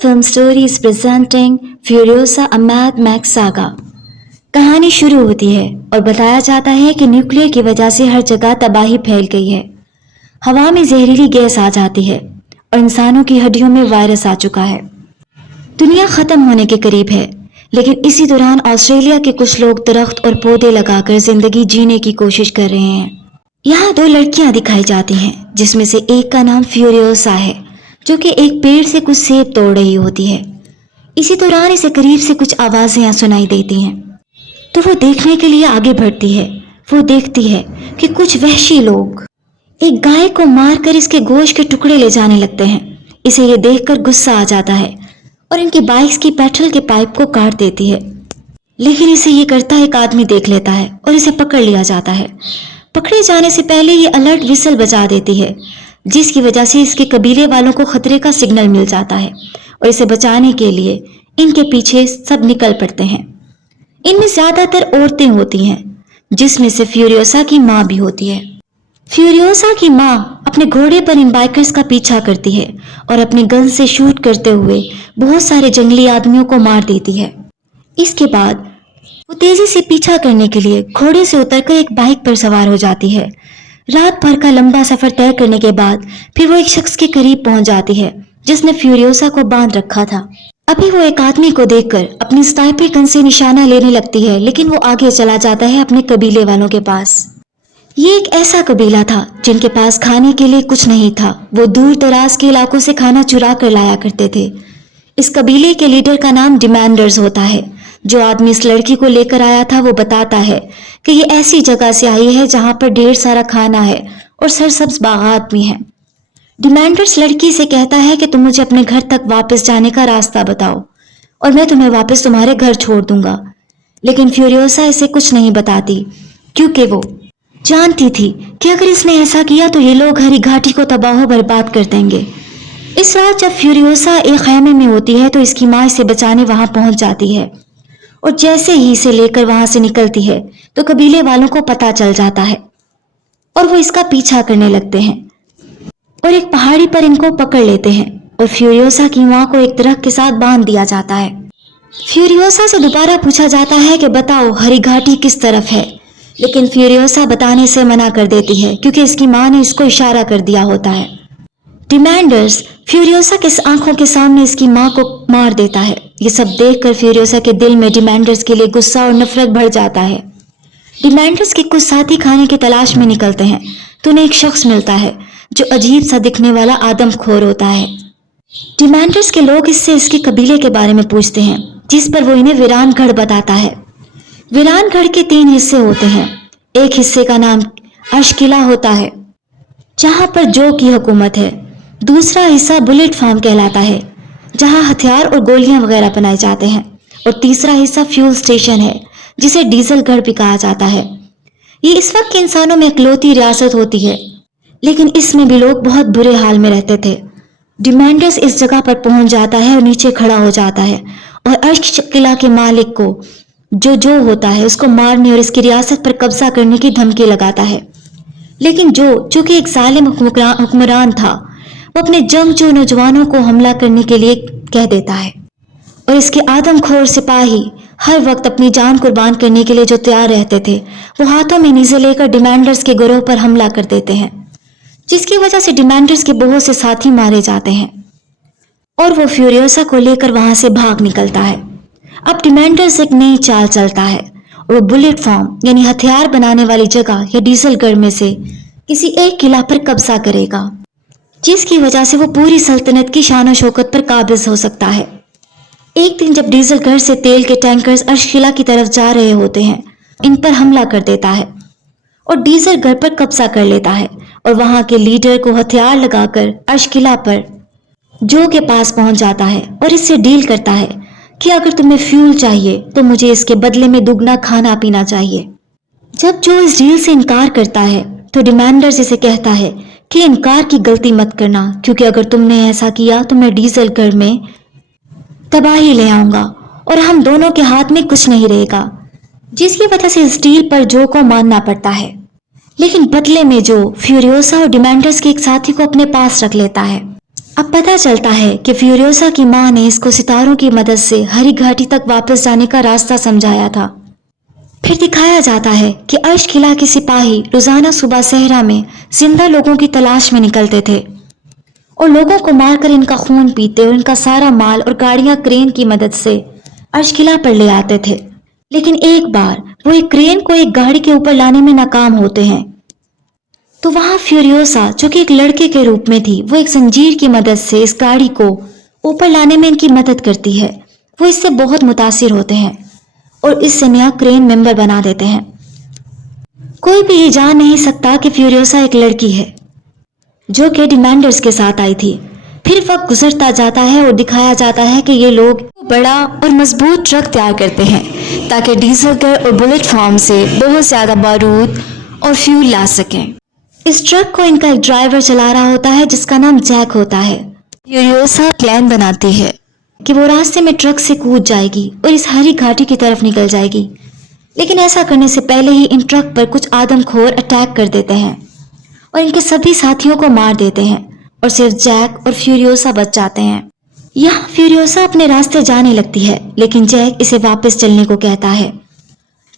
Film Story is presenting Furiosa a Mad Max saga। कहानी शुरू होती है और बताया जाता है कि न्यूक्लियर की वजह से हर जगह तबाही फैल गई है। हवा में जहरीली गैस आ जाती है और इंसानों की हड्डियों में वायरस आ चुका है। दुनिया खत्म होने के करीब है, लेकिन इसी दौरान ऑस्ट्रेलिया के कुछ लोग दरख्त और पौधे लगाकर जिंदगी जीने की कोशिश कर रहे हैं। यहाँ दो लड़कियां दिखाई जाती हैं, जिसमें से एक का नाम फ्यूरियोसा है, जो कि एक पेड़ से कुछ सेब तोड़ रही होती है। इसी दौरान इसे करीब से कुछ आवाजें सुनाई देती हैं, तो वो देखने के लिए आगे बढ़ती है। वो देखती है कि कुछ वहशी लोग एक गाय को मारकर इसके गोश्त के टुकड़े ले जाने लगते हैं। इसे ये देखकर गुस्सा आ जाता है और इनकी बाइक्स की पेट्रोल के पाइप को काट देती है, लेकिन इसे ये करता एक आदमी देख लेता है और इसे पकड़ लिया जाता है। पकड़े जाने से पहले ये अलर्ट विसल बजा देती है, जिसकी वजह से इसके कबीले वालों को खतरे का सिग्नल मिल जाता है और इसे बचाने के लिए इनके पीछे सब निकल पड़ते हैं। इनमें ज्यादातर औरतें होती हैं, जिसमें से फ्यूरियोसा की माँ भी होती है। फ्यूरियोसा की माँ अपने घोड़े पर इन बाइकर्स का पीछा करती है और अपनी गन से शूट करते हुए बहुत सारे जंगली आदमियों को मार देती है। इसके बाद वो तेजी से पीछा करने के लिए घोड़े से उतरकर एक बाइक पर सवार हो जाती है। रात भर का लंबा सफर तय करने के बाद फिर वो एक शख्स के करीब पहुंच जाती है, जिसने फ्यूरियोसा को बांध रखा था। अभी वो एक आदमी को देखकर अपनी स्नाइपर गन से निशाना लेने लगती है, लेकिन वो आगे चला जाता है अपने कबीले वालों के पास। ये एक ऐसा कबीला था जिनके पास खाने के लिए कुछ नहीं था। वो दूर दराज के इलाकों से खाना चुरा कर लाया करते थे। इस कबीले के लीडर का नाम डिमांडर्स होता है। जो आदमी इस लड़की को लेकर आया था वो बताता है कि ये ऐसी जगह से आई है जहां पर ढेर सारा खाना है और सरसब्ज बागात भी हैं। डिमांडर्स लड़की से कहता है कि तुम मुझे अपने घर तक वापस जाने का रास्ता बताओ और मैं तुम्हें वापस तुम्हारे घर छोड़ दूंगा। लेकिन फ्यूरियोसा इसे कुछ नहीं बताती, क्योंकि वो जानती थी कि अगर इसने ऐसा किया तो ये लोग हरी घाटी को तबाह बर्बाद कर देंगे। इस रात जब फ्यूरियोसा एक खैमे में होती है तो इसकी माँ इसे बचाने वहां पहुंच जाती है और जैसे ही इसे लेकर वहां से निकलती है तो कबीले वालों को पता चल जाता है और वो इसका पीछा करने लगते हैं और एक पहाड़ी पर इनको पकड़ लेते हैं और फ्यूरियोसा की माँ को एक दरख्त के साथ बांध दिया जाता है। फ्यूरियोसा से दोबारा पूछा जाता है कि बताओ हरी घाटी किस तरफ है, लेकिन फ्यूरियोसा बताने से मना कर देती है क्योंकि इसकी माँ ने इसको इशारा कर दिया होता है। डिमांडर्स फ्यूरियोसा के आंखों के सामने इसकी माँ को मार देता है। ये सब देखकर फ्यूरियोसा के दिल में डिमांडर्स के लिए गुस्सा और नफरत भर जाता है। डिमांडर्स के कुछ साथी खाने की तलाश में निकलते हैं तो उन्हें एक शख्स मिलता है जो अजीब सा दिखने वाला आदमखोर होता है। डिमांडर्स के लोग इससे इसके कबीले के बारे में पूछते हैं, जिस पर वो इन्हें वीरानगढ़ बताता है। वीरानगढ़ के 3 हिस्से होते हैं। एक हिस्से का नाम अशकिला होता है, जहां पर जो की हुकूमत है। दूसरा हिस्सा बुलेट फार्म कहलाता है, जहां हथियार और गोलियां वगैरह बनाए जाते हैं। और तीसरा हिस्सा फ्यूल स्टेशन है, जिसे डीजल गढ़ भी कहा जाता है। ये इस वक्त के इंसानों में इकलौती रियासत होती है, लेकिन इसमें भी लोग बहुत बुरे हाल में रहते थे। डिमांडर्स इस जगह पर पहुंच जाता है और नीचे खड़ा हो जाता है और अशकिला के मालिक को जो होता है उसको मारने और इसकी रियासत पर कब्जा करने की धमकी लगाता है। लेकिन जो कि एक जालिम हुक्मरान था, वो अपने जंगजू नौजवानों को हमला करने के लिए कह देता है और इसके आदमखोर सिपाही हर वक्त अपनी जान कुर्बान करने के लिए जो तैयार रहते थे, वो हाथों में नीज़े लेकर डिमांडर्स के गिरोह पर हमला कर देते हैं, जिसकी वजह से डिमांडर्स के बहुत से साथी मारे जाते हैं और वो फ्यूरियोसा को लेकर वहां से भाग निकलता है। अब डिमांडर्स एक नई चाल चलता है और वो बुलेट फार्म यानी हथियार बनाने वाली जगह या डीजल गढ़ में से किसी एक किला पर कब्जा करेगा, जिसकी वजह से वो पूरी सल्तनत की शान और शौकत पर काबिज हो सकता है। एक दिन जब डीजल गढ़ से तेल के टैंकर्स अशकिला की तरफ जा रहे होते हैं, इन पर हमला कर देता है और डीजल गढ़ पर कब्जा कर लेता है और वहां के लीडर को हथियार लगाकर अशकिला पर जो के पास पहुंच जाता है और इससे डील करता है कि अगर तुम्हें फ्यूल चाहिए तो मुझे इसके बदले में दुगना खाना पीना चाहिए। जब जो इस डील से इनकार करता है तो डिमांडर्स इसे कहता है कि इनकार की गलती मत करना, क्योंकि अगर तुमने ऐसा किया तो मैं डीजल गढ़ में तबाही ले आऊंगा और हम दोनों के हाथ में कुछ नहीं रहेगा, जिसकी वजह से इस डील पर जो को मानना पड़ता है। लेकिन बदले में जो फ्यूरियोसा और डिमांडर्स के एक साथी को अपने पास रख लेता है। اب پتہ چلتا ہے کہ فیوریوسا کی ماں نے اس کو ستاروں کی مدد سے ہری گھاٹی تک واپس جانے کا راستہ سمجھایا تھا۔ پھر دکھایا جاتا ہے کہ عرش قلعہ کے سپاہی روزانہ صبح صحرا میں زندہ لوگوں کی تلاش میں نکلتے تھے اور لوگوں کو مار کر ان کا خون پیتے اور ان کا سارا مال اور گاڑیاں کرین کی مدد سے عرش قلعہ پر لے آتے تھے۔ لیکن ایک بار وہ ایک کرین کو ایک گاڑی کے اوپر لانے میں ناکام ہوتے ہیں تو وہاں فیوریوسا جو کہ ایک لڑکے کے روپ میں تھی، وہ ایک زنجیر کی مدد سے اس گاڑی کو اوپر لانے میں ان کی مدد کرتی ہے۔ وہ اس سے بہت متاثر ہوتے ہیں اور اس سے نیا کرین ممبر بنا دیتے ہیں۔ کوئی بھی یہ جان نہیں سکتا کہ فیوریوسا ایک لڑکی ہے جو کہ ڈیمانڈرز کے ساتھ آئی تھی۔ پھر وقت گزرتا جاتا ہے اور دکھایا جاتا ہے کہ یہ لوگ بڑا اور مضبوط ٹرک تیار کرتے ہیں تاکہ ڈیزل گر اور بلٹ فارم سے بہت زیادہ بارود اور فیول لا سکیں۔ اس ٹرک کو ان کا ایک ڈرائیور چلا رہا ہوتا ہے جس کا نام جیک ہوتا ہے۔ فیوریوسا پلان بناتی ہے کہ وہ راستے میں ٹرک سے کود جائے گی اور اس ہری گھاٹی کی طرف نکل جائے گی، لیکن ایسا کرنے سے پہلے ہی ان ٹرک پر کچھ آدم خور اٹیک کر دیتے ہیں اور ان کے سبھی ساتھیوں کو مار دیتے ہیں اور صرف جیک اور فیوریوسا بچ جاتے ہیں۔ یہاں فیوریوسا اپنے راستے جانے لگتی ہے لیکن جیک اسے واپس چلنے کو کہتا ہے،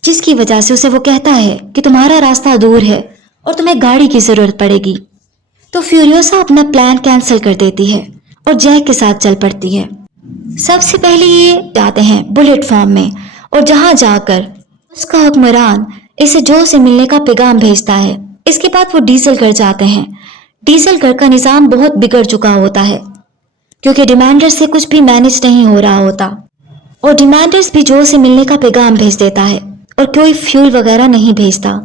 جس کی وجہ سے اسے وہ کہتا ہے کہ تمہارا راستہ دور ہے اور تمہیں گاڑی کی ضرورت پڑے گی۔ تو فیوریوسا اپنا پلان کینسل کر دیتی ہے اور جیک کے ساتھ چل پڑتی ہے۔ سب سے پہلے یہ جاتے ہیں بلٹ فارم میں اور جہاں جا کر اس کا حکمران اسے جو سے ملنے کا پیغام بھیجتا ہے۔ اس کے بعد وہ ڈیزل گھر جاتے ہیں۔ ڈیزل گھر کا نظام بہت بگڑ چکا ہوتا ہے کیونکہ ڈیمانڈر سے کچھ بھی مینج نہیں ہو رہا ہوتا اور ڈیمانڈرز بھی جو سے ملنے کا پیغام بھیج دیتا ہے اور کوئی فیول وغیرہ نہیں بھیجتا۔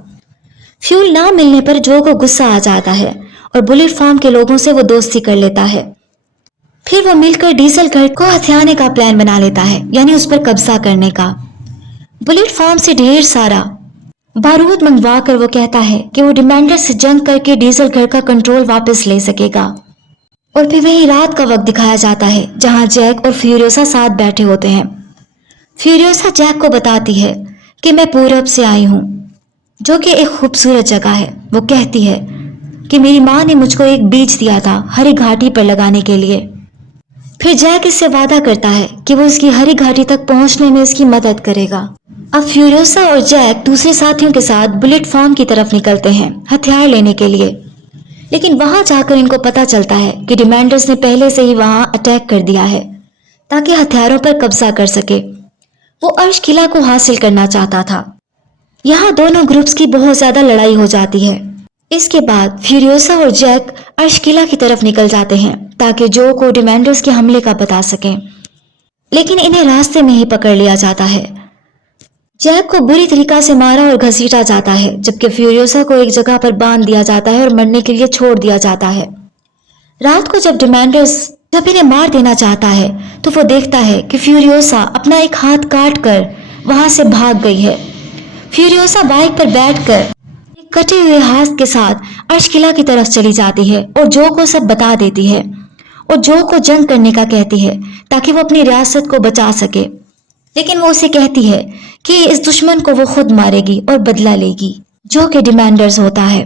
فیول نہ ملنے پر جو کو غصہ آ جاتا ہے اور بلٹ فارم کے لوگوں سے وہ دوستی کر لیتا ہے۔ پھر وہ مل کر ڈیزل گھر کو ہتھیانے کا پلان بنا لیتا ہے، یعنی اس پر قبضہ کرنے کا۔ بلٹ فارم سے ڈھیر سارا بارود منگوا کر وہ کہتا ہے کہ وہ ڈیمانڈر سے جنگ کر کے ڈیزل گھر کا کنٹرول واپس لے سکے گا۔ اور پھر وہی رات کا وقت دکھایا جاتا ہے جہاں جیک اور فیوریوسا ساتھ بیٹھے ہوتے ہیں۔ فیوریوسا جیک کو بتاتی ہے کہ میں پورب سے آئی ہوں، جو کہ ایک خوبصورت جگہ ہے۔ وہ کہتی ہے کہ میری ماں نے مجھ کو ایک بیج دیا تھا ہری گھاٹی پر لگانے کے لیے۔ پھر جیک اس سے وعدہ کرتا ہے کہ وہ اس کی ہری گھاٹی تک پہنچنے میں اس کی مدد کرے گا۔ اب فیوریوسا اور جیک دوسرے ساتھیوں کے ساتھ بلٹ فارم کی طرف نکلتے ہیں ہتھیار لینے کے لیے، لیکن وہاں جا کر ان کو پتہ چلتا ہے کہ ڈیمانڈرز نے پہلے سے ہی وہاں اٹیک کر دیا ہے تاکہ ہتھیاروں پر قبضہ کر سکے۔ وہ عرش قلعہ کو حاصل کرنا چاہتا تھا۔ یہاں دونوں گروپس کی بہت زیادہ لڑائی ہو جاتی ہے۔ اس کے بعد فیوریوسا اور جیک عرش قلعہ کی طرف نکل جاتے ہیں تاکہ جو کو ڈیمانڈرز کے حملے کا بتا سکیں، لیکن انہیں راستے میں ہی پکڑ لیا جاتا ہے۔ جیک کو بری طریقہ سے مارا اور گھسیٹا جاتا ہے جبکہ فیوریوسا کو ایک جگہ پر باندھ دیا جاتا ہے اور مرنے کے لیے چھوڑ دیا جاتا ہے۔ رات کو جب ڈیمانڈرز انہیں مار دینا چاہتا ہے تو وہ دیکھتا ہے کہ فیوریوسا اپنا ایک ہاتھ کاٹ کر وہاں سے بھاگ گئی ہے۔ فیوریوسا بائک پر بیٹھ کر ایک کٹے ہوئے ہاتھ کے ساتھ عرش قلعہ کی طرف چلی جاتی ہے اور جو کو سب بتا دیتی ہے اور جو کو جنگ کرنے کا کہتی ہے تاکہ وہ اپنی ریاست کو بچا سکے، لیکن وہ اسے کہتی ہے کہ اس دشمن کو وہ خود مارے گی اور بدلہ لے گی، جو کہ ڈیمانڈرز ہوتا ہے۔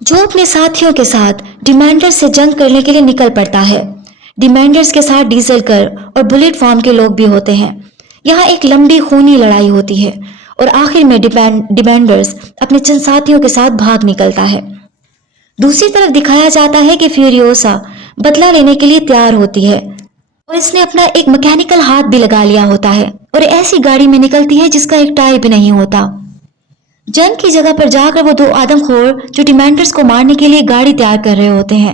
جو اپنے ساتھیوں کے ساتھ ڈیمانڈرز سے جنگ کرنے کے لیے نکل پڑتا ہے۔ ڈیمانڈرز کے ساتھ ڈیزل گھر اور بلٹ فارم کے لوگ بھی ہوتے ہیں۔ یہاں ایک لمبی خونی لڑائی ہوتی ہے اور آخر میں ڈیمانڈرز اپنے چند ساتھیوں کے ساتھ بھاگ نکلتا ہے۔ دوسری طرف دکھایا جاتا ہے کہ فیوریوسا بدلہ لینے کے لیے تیار ہوتی ہے اور اس نے اپنا ایک مکینیکل ہاتھ بھی لگا لیا ہوتا ہے اور ایسی گاڑی میں نکلتی ہے جس کا ایک ٹائر بھی نہیں ہوتا۔ جنگ کی جگہ پر جا کر وہ دو آدم خور جو ڈیمانڈرز کو مارنے کے لیے گاڑی تیار کر رہے ہوتے ہیں۔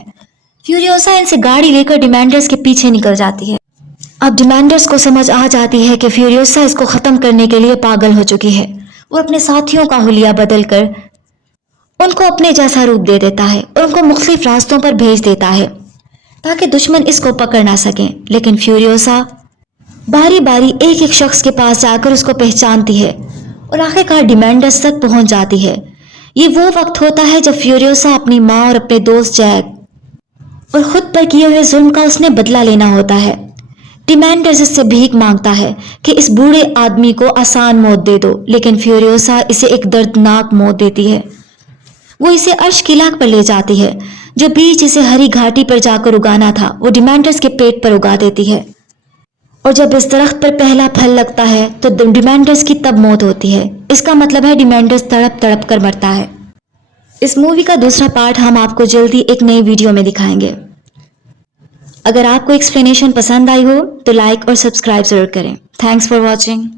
فیوریوسا ان سے گاڑی لے کر ڈیمانڈرز کے پیچھے نکل جاتی ہے۔ اب ڈیمانڈرز کو سمجھ آ جاتی ہے کہ فیوریوسا اس کو ختم کرنے کے لیے پاگل ہو چکی ہے۔ وہ اپنے ساتھیوں کا حلیہ بدل کر ان کو اپنے جیسا روپ دے دیتا ہے اور ان کو مختلف راستوں پر بھیج دیتا ہے تاکہ دشمن اس کو پکڑ نہ سکیں، لیکن فیوریوسا باری باری ایک ایک شخص کے پاس جا کر اس کو پہچانتی ہے اور آخر کار ڈیمانڈرز تک پہنچ جاتی ہے۔ یہ وہ وقت ہوتا ہے جب فیوریوسا اپنی ماں اور اپنے دوست جیک اور خود پر کیے ہوئے ظلم کا اس نے بدلہ لینا ہوتا ہے۔ ڈیمانڈرز اس سے بھیک مانگتا ہے کہ اس بوڑھے آدمی کو آسان موت دے دو، لیکن فیوریوسا اسے ایک دردناک موت دیتی ہے۔ وہ اسے عرش قلعہ پر لے جاتی ہے जो बीज इसे हरी घाटी पर जाकर उगाना था वो डिमेंटर्स के पेट पर उगा देती है। और जब इस दरख्त पर पहला फल लगता है तो डिमेंटर्स की तब मौत होती है। इसका मतलब है डिमेंटर्स तड़प तड़प कर मरता है। इस मूवी का दूसरा पार्ट हम आपको जल्दी एक नई वीडियो में दिखाएंगे। अगर आपको एक्सप्लेनेशन पसंद आई हो तो लाइक और सब्सक्राइब जरूर करें। Thanks for watching.